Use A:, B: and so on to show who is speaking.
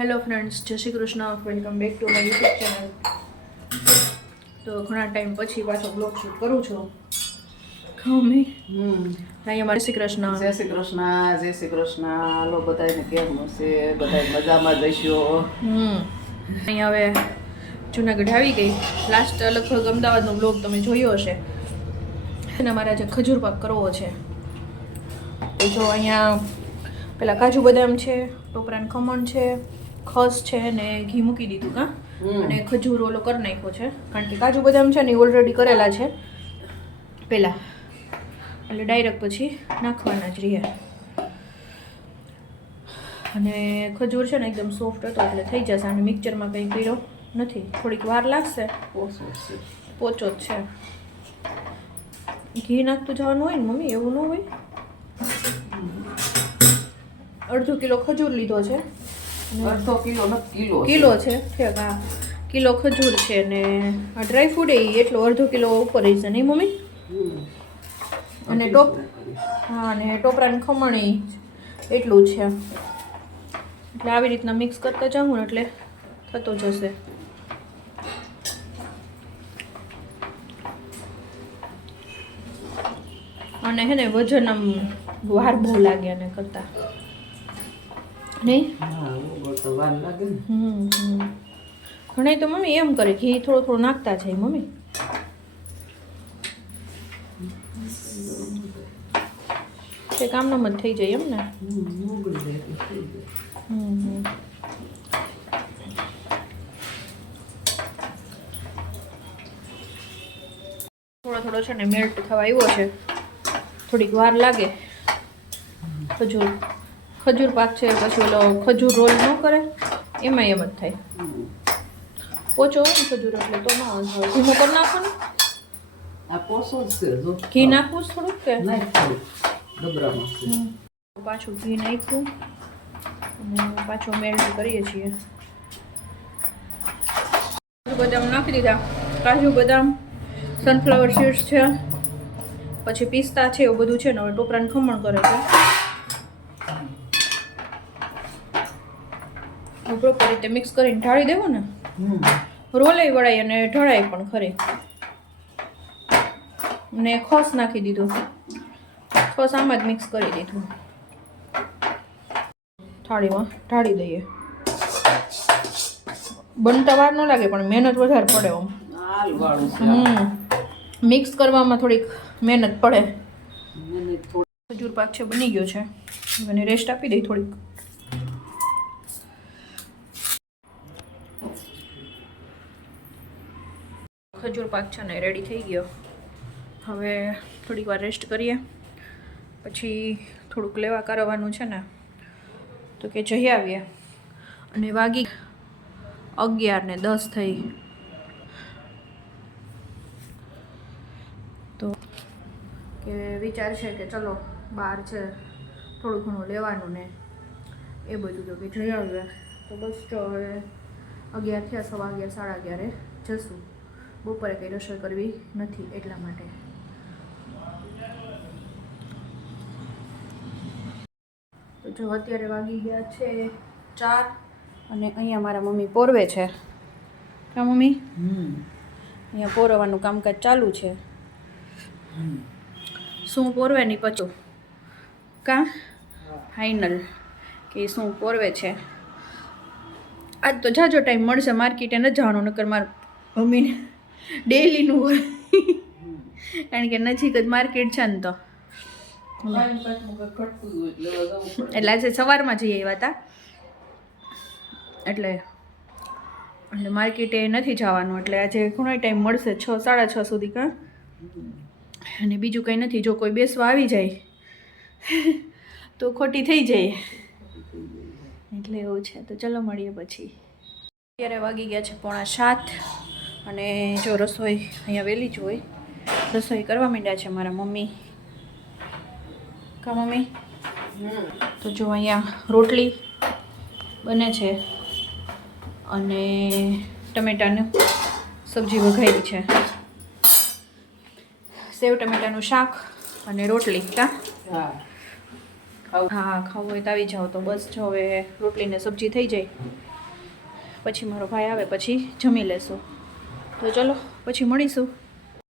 A: Hello friends Jai Shri Krishna. Welcome back to my YouTube channel તો ઘણા time પછી પાછો બ્લોગ શૂટ કરું છું. મમ્મી
B: હમ.
A: અહીંયા મારે શ્રી કૃષ્ણ.
B: જય શ્રી કૃષ્ણ જય શ્રી કૃષ્ણ. હાલો બધાને કેમ છે બધા મજામાં જઈશો?
A: હમ. અહીંયા હવે જુનાગઢ આવી ગઈ. લાસ્ટ લગભગ અમદાવાદનો બ્લોગ તમે જોયો હશે. અને મારે આજે ખજૂર પાક કરવો છે. તો જો અહીંયા પેલા કાજુ બદામ છે ટોપરાન ખમણ છે ખસ છે ને ઘી મૂકી દીધું કાં અને ખજૂર ઓલો કરી નાખ્યો છે. કારણ કે કાજુ બદામ છે ને ઓલરેડી કરેલા છે. પહેલાં એટલે ડાયરેક્ટ પછી નાખવાના જ રહ્યા. અને ખજૂર છે ને એકદમ સોફ્ટ હતો એટલે થઈ જશે. અને મિક્સરમાં કંઈ કર્યો નથી. થોડીક વાર લાગશે. પોચો જ છે. ઘી નાખતું જવાનું હોય ને મમ્મી એવું ન હોય? અડધો કિલો ખજૂર લીધો છે.
B: અડધો કિલો કિલો
A: કિલો છે. ઠીક હા. કિલો ખજૂર છે ને આ ડ્રાય ફ્રૂટ એ એટલો અડધો કિલો ઉપર હશે નહીં મમ્મી? અને ટોપ હા અને ટોપરાની ખમણ એટલું છે. એટલે આવી રીતના મિક્સ કરતા જાઉં ને એટલે થતો જશે. અને હે ને વજન આમ વાર બહુ લાગે આને કરતા. નહીં?
B: હા તો
A: તો મમ્મી એમ કરે ઘી થોડું થોડું નાખતા જાય મમ્મી. તે કામનો જ થઈ જાય એમ ને
B: હમ.
A: થોડો થોડો છે ને મેલ્ટ થવા આવ્યો છે. થોડીક વાર લાગે. ખજૂર ખજૂર પાક છે પછી ઓલો ખજૂર રોલ ન કરે એમાં એમ જ થાય. ઓછો હોય ખજૂર એટલે તો ના ધીમો કરી નાખો ને ઘી નાખવું થોડુંક કે. પાછું ઘી નાખ્યું અને પાછો મેલ્ટ કરીએ છીએ. કાજુ બદામ નાખી દીધા. કાજુ બદામ સનફ્લાવર સીડ્સ છે પછી પિસ્તા છે એવું બધું છે ને હવે ટોપરાને ખમણ કરે છે. પ્રોપર રીતે મિક્સ કરીને ઢાળી દેવું ને. રોલે વળાય અને ઢળાય પણ ખરી. ને ખોસ નાખી દીધું. ખોસ આમાં જ મિક્સ કરી દીધું. થાળીમાં ઢાળી દઈએ. બનતા વાર ન લાગે પણ મહેનત વધારે પડે આમ. મિક્સ કરવામાં થોડીક મહેનત પડે.
B: મને
A: ખજૂર પાક છે બની ગયો છે. અને રેસ્ટ આપી દઈ થોડીક. ખજૂર પાક છે ને રેડી થઈ ગયો. હવે થોડીક વાર રેસ્ટ કરીએ. પછી થોડુંક લેવા કરવાનું છે ને, તો કે જઈ આવીએ. અને વાગી અગિયાર ને દસ થઈ. તો કે વિચાર છે કે ચલો બહાર છે, થોડું ઘણું લેવાનું ને, એ બધું તો કે જઈ આવ્યા તો બસ તો હવે અગિયાર થયા સવા અગિયાર સાડા અગિયારે જશું. બપોરે કંઈ રસોઈ કરવી નથી એટલા માટે. તો જો અત્યારે વાગી ગયા છે ચાર અને અહીંયા મારા મમ્મી પોરવે છે. કા મમ્મી? અહીંયા પોરવાનું કામકાજ ચાલુ છે. શું પોરવે નહીં પચું કા ફાઇનલ કે શું પોરવે છે? આજ તો જાજો ટાઈમ મળશે માર્કેટે, ન જાણો નકર માર મમ્મીને ડેલીનું હોય. કારણ કે નજીક જ માર્કેટ છે ને તો.
B: એટલે
A: આજે સવારમાં જઈ આવ્યા હતા એટલે એટલે માર્કેટે નથી જવાનું, એટલે આજે ઘણો ટાઈમ મળશે છ, સાડા છ સુધી કાં. અને બીજું કંઈ નથી, જો કોઈ બેસવા આવી જાય, તો ખોટી થઈ જાય. એટલે એવું છે. તો ચલો મળીએ પછી. અત્યારે વાગી ગયા છે પોણા સાત અને જો રસોઈ અહીંયા વહેલી જ હોય. રસોઈ કરવા માંડ્યા છે મારા મમ્મી. કા મમ્મી. તો જો અહીંયા રોટલી બને છે અને ટમેટાનું સબ્જી વઘારી છે. સેવ ટમેટાનું શાક અને રોટલી કા?
B: હા. ખાવું.
A: હા, ખાવું હોય તો આવી જાઓ તો બસ, જો હવે રોટલીને સબ્જી થઈ જાય. પછી મારો ભાઈ આવે, પછી જમી લેશું. તો ચલો, પછી મળીશું.